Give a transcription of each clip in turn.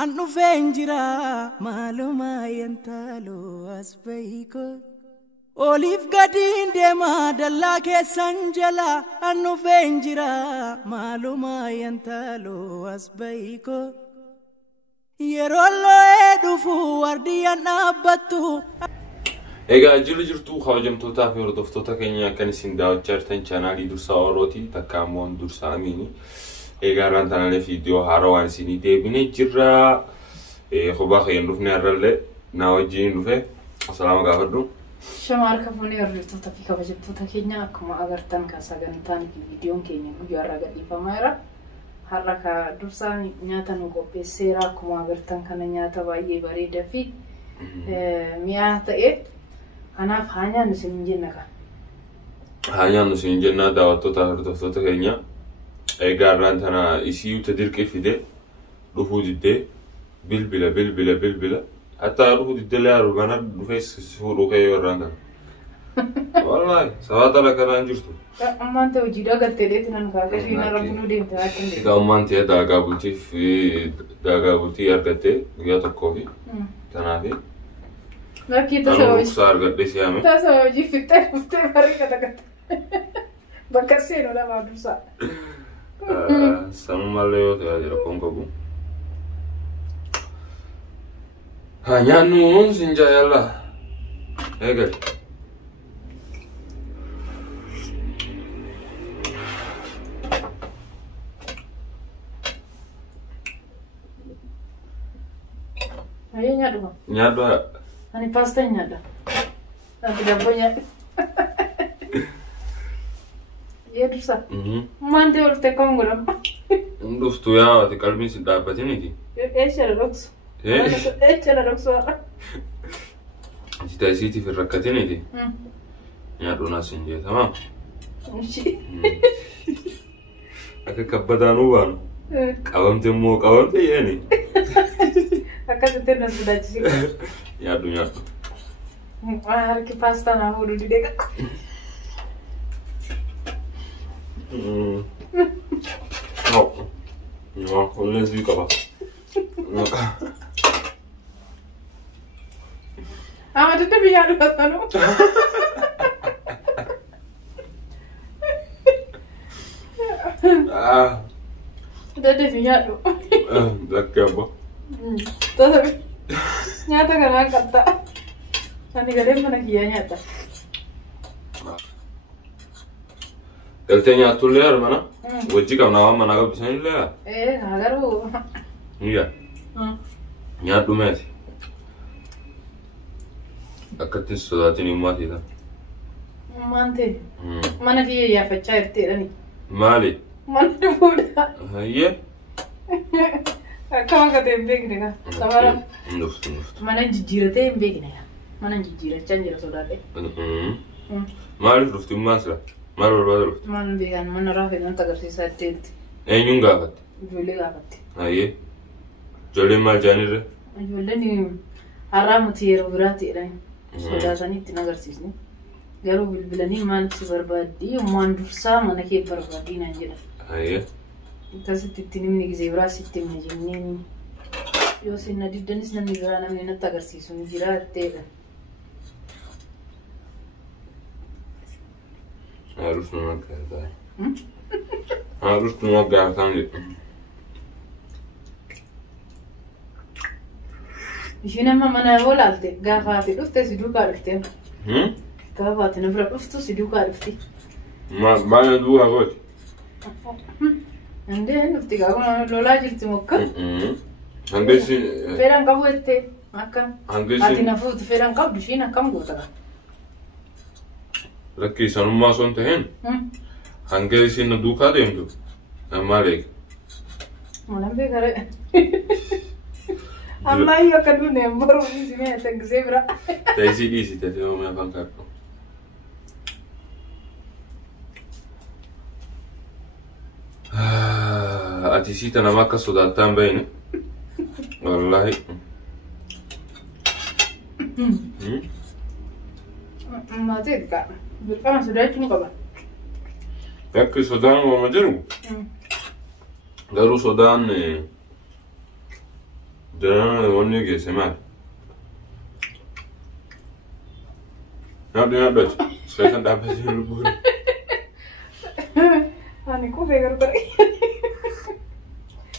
Annu fenjira maluma yantalo asbayko Olive gadin dema dalla ke sanjala annu fenjira maluma yantalo asbayko Yerollo edufu wardiyan abbattu Ega jirtu khawjamtoota fi hordoftoota keenya kan isin daawwachaa channelii Dursaa Orooti takkaammoon Dursaa Amini Ega rantanale video harawaan isin deebine jirra khoba khayyan dhufne arralle na wajjin dhufe assalamu gaafadhu Shamar kafuni hordoftoota fi kabajamtoota keenya akkuma agartan ka sagantaan videoon keenya guyyaa irraa gadhiifameera haraka Dursaa nyaata nu qopheesseera akkuma agartan kana nyaata baay'ee bareedaa fi mi'aa ta'e Kanaaf hanyaan isin jenna ka. Hanyaan isin jenna daawwattoota hordoftoota keenya. Egaa rantana isii utadirqee fide dhufuu diddee bilbila hatta dhufuu diddee laaru kana dhufees fuudhuu kee warraan kana. Wallahi sabaata la kanaan jirtu. Ammaan ta'u jiidhaa gatteedheeti nan kaasa shiina rabbinuu deemte akka hin Egaa ammaan ta'e daagaa bultii argattee guyyaa tokkoo fi kanaafi. Laki tasawaji. Sar gadde siame. Tasawaji fitte bari kata. Bakasi no la Dursaa. Samumaleo te adira kongobu. Hanyanu sinja yalla. Egal. Ayo nyadu. Nyadu. Ani pasta nyada. Nanti daponya. Ya Dursaa. Mante ulte kongoram. Nduftu ya ati kalbi si dapatiniti. Echara rokso. Echara rokso. Jita isiti fi rakkatiniti. Nyadu na sinje tamam. Akka kabbadaanu waan. Qabamte moo qabamte yani. Akkasitti nan sodaachisi. Nyadu. Harki pasta na fuudhu didee qaba. No, only sweet kaba. Ama dede biya du patanu. Dede biya du. Black kaba. Todo. Nyata kana katta. Ani gade mana kiya nyata. Galte nyatu le mana? Wajji kam nawa mana ga bisan le. Hagaru. Iya. Nyatu meti. Akatti sodatini mati da. Mante. Mana kiya ya faccia irteedani. Mali. Mana fuudha. Hayye. Akkama ka ta'e beekne ka. Sabara. Nduftu. Mana jijjiiratee hin beekne ka. Mana jijjiirachaa jira sodaadhe. Mali dhufti masra. Mal barbaadu. Man beekan mana rafee nan agarsiisaa itteetti. Eenyuun gaafate? Ijoollee gaafatti. Hayye. Ijoolleen maal jaanirre? Ijoolleen har'aa muti yeroo biraatti jedhani. Sodaatanii ittiin agarsiisni. Garuu bilbilanii maal si barbaaddi waan Dursaa mana kee barbaadii naan jedha. Hayye. Akkasitti ittiin himni gisee biraa sitti himne jenneen yoo sinna diddanis namni biraa namni natti agarsiisu ni jira jetteedha. Harus nuna gata. Harus nuna gata ni. Isheen amma mana olaalte gaafaate dhufte si duukaa dhufte. Gaafaate na bira dhuftu si duukaa dhufte. Baay'ee duukaa gooti. Indeen dhufti gaafuma lolaa jirti mokka. Hangesi. Feeraan qabu jettee akka. Hangesi. Ati na fuutu feeraan qabdu ishiin akkam goota qaba. Rakki sanummaa son ta'een. Hangesi na duukaa deemtu. Maaleek. Malaan beekare. Amma io akka duune mboro si mette che sembra. Dai si dici te devo me fancarco. Ati sita na makka sodaattaan bene. Wallahi. Ma te ka. Dirqama sodaachuun qaba. Yakki sodaan waan jiru. Garuu sodaan ده وني جسمه نبدأ سكان دابة يلبون أنا كوفي غرقري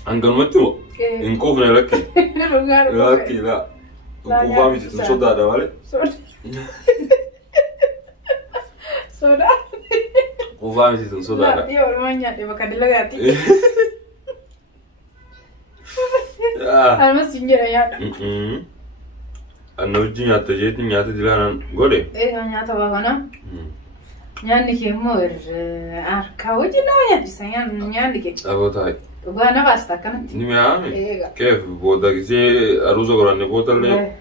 عندنا متو إن كوفنا لكي لكي لا كوفا مش تصدق ده ولا soda كوفا مش تصدق ده يا ورمانيا دي بكاد لغاتي أنا ما سنجر يا أنا وجدي نياتا جيت نياتا دلنا قولي إيه نياتا بابانا نياني كيمور كاوجي لا يا جسيان نياني كي أبو تاي وأنا باستا كنت نميامي كيف بودا كذي أروزو قراني بودا اللي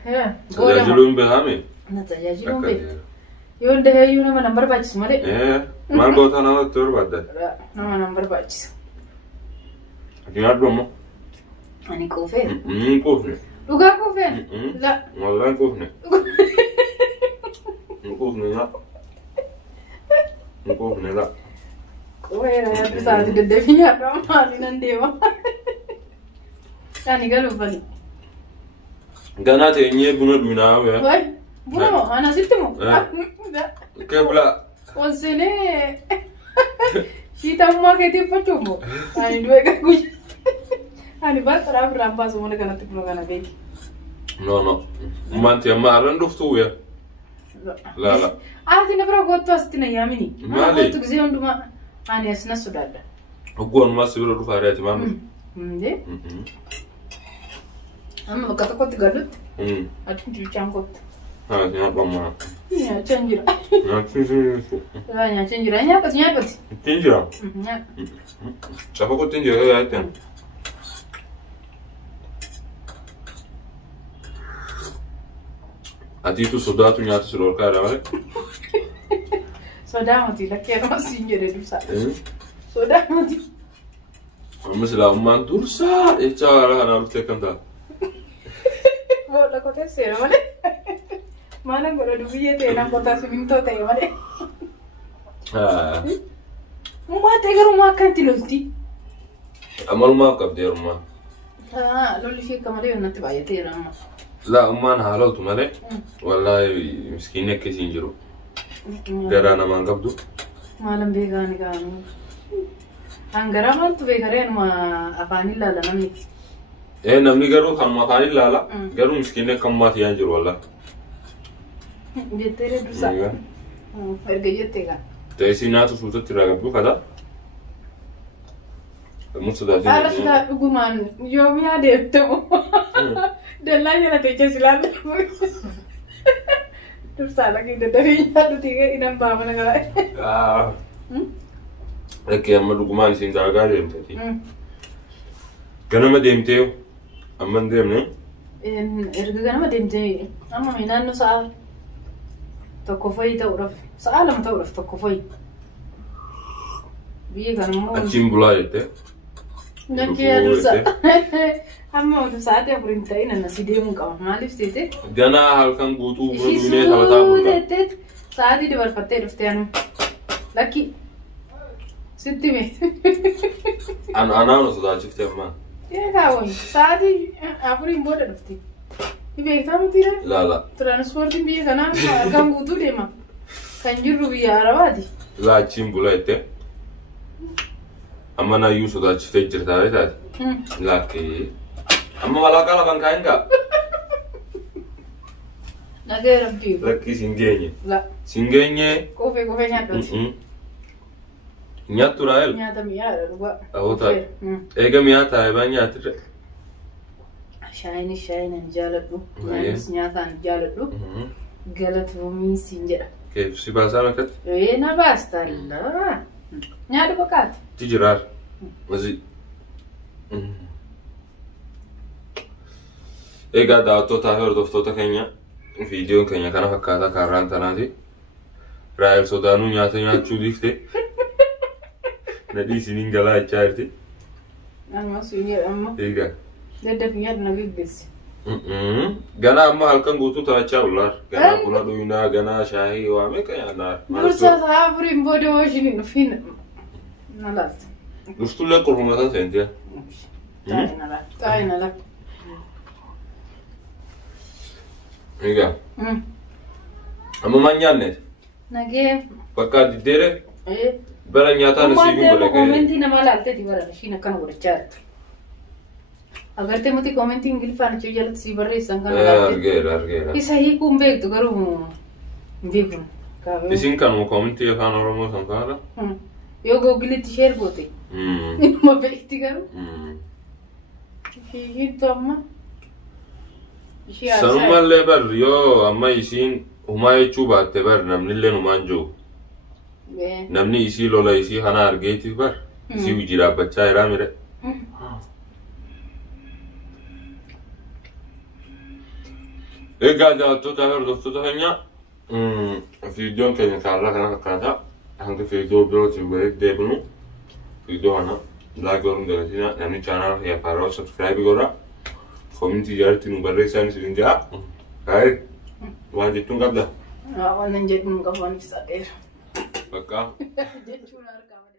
بودا تجاجلون بهامي نتجاجلون به يون ده يون ما نمبر باجس مالي إيه ما البودا أنا تور بعد لا ما نمبر باجس أكيد أدومه أنا كوفي كوفني لوكا كوفي لا والله كوفني كوفني لا كوفني لا وين يا بساعة الدنيا ما لنا نديما يعني قالوا فني قناة إني بنود منها وين بنو أنا سبتمو كيف لا وسنة شيء تامو كده فتشوفه يعني دوي كوش يعني بس راب رامباس ومن كنا تقولوا كنا بيك no ما أنت ما أرندفتوا يا لا أنت نبرة قط أستنا يامني ما لي تجزيهم دوما أنا أسنا سودادا أقول ما سبيل رفارة تمام ده أما بكتة قط قلت أتمنى تجيبان قط ها يا بابا يا تنجرا يا تنجرا لا يا تنجرا يا بس يا بس تنجرا شافوا قط تنجرا يا تن أتيتو صداتو نياتو سلور كارا ولا صدامتي لك يا ما سينجرا دوسا صدامتي مثل أمان درسا إيش على أنا قلت كم ده بقول لك كنت سير ماله ما أنا قلت له بيجي أنا كنت سوين تو تي ماله ما تقدر ما كنت لولتي أمال ما كبدير ما لولي شيء كمان يوم نتبعي تيرا ما لا أمان حالته ماله والله مسكينة كسينجرو قرانا ما كبدو ما لم بيجاني كانوا Angara mal tu begare ma afani la namni. Namni garu kam afani la garu miskine kam mat yanjur wala. Jetere dusa. Erge jetega. Tesi natu sulta tiraga bu kada. Musuda din. Ala sida guman yomi ade temo. Della yela te chesilar. Dusa lagi de darinya tu tiga inam baba nagala. لكن أما دوكمان سين تاعي ديمتي كنا ما ديمتيو أما ديمنا إرجع ما ديمتي أما من أنه سأل تكفي تعرف سأل ما تعرف تكفي بيجان مو أتشين بلايته نكيا دوسا أما دوسا تي أبرينتين أنا سيديمو كمان ما لفتيته جانا هالكان بوتو برودوني ثلاثة ساعدي دبر فتى لفتيانو لكن ستمي أنا نصدق شفت أما يا كاوي ساعدي أبرين بودا لفتي يبي كم تيرا لا ترانسبورتين بيه كنا كم بوتو ديما كان جرو بيه عربادي لا أتشين بلايته أما أنا يوسف شفت جرتاري تاد لكن أما ولا كلا بنكاينكا نجار ربي لكن سينجيني لا سينجيني كوفي نياتو نياتو رايل نياتا مياه ربا أهو تاي إيجا مياتا هاي بنياتو شاين نجالدو نياتا نجالدو قالت ومين سينجرا كيف سيباسانا كت إيه نباستا لا نيادو بكات تجرار مزي إيجا داوتو تاهر دفتوتا كينيا فيديو كينيا كان فكاتا كاران تناتي رايل سودانو نياتو ديفتي ندي سنين جلا أشارتي. أنا ما سويني أما. إيجا. ده فيني أنا بيجلس. جانا أما هالكان قطو ترى ولا. جانا كنا دوينا جانا شاهي وامي كيا نار. برسا سافرين بودو وشيني نفين. نلاس. نشتغل كل يوم مثلا سنتيا. تاينا لا. Egaa. Amma manyaanne. Nagee. Bakka diddere. Bara nyaataa nasiibin godhe. Komentii nama laalteeti bara ishiin akkana godhachaa jirti. Agartee muti komentii Ingiliffaan achii jalatti si barreessan kana laaltee. Argeera. Isa hiikuun beektu garuu hin beekun. Isin kanuma komentii afaan Oromoo san faana. Yoo googilitti sheer goote. Inuma beekti garuu. Ishiitu amma. Sanumallee bar yoo amma isiin humaa jechuu baatte bar namnillee humaan jiru. Namni isii lola isii hana argeetiif bar isii hojii dhaabbachaa jiraa mire. Egaa daawwattoota hordoftoota keenya viidiyoon keenya kaarraa kana fakkaata. Hanga viidiyoo birootiin walitti deebinu. Viidiyoo kana laayik gochuun dalatina namni chaanaala keenya faaraa sabskiraayib godha. Komentii jalatti nu barreessaa isin jaa. Kaayi waan jettuun qabda. Waan jedhuun qabu waan ibsateera. Bakka. Jechuun argama.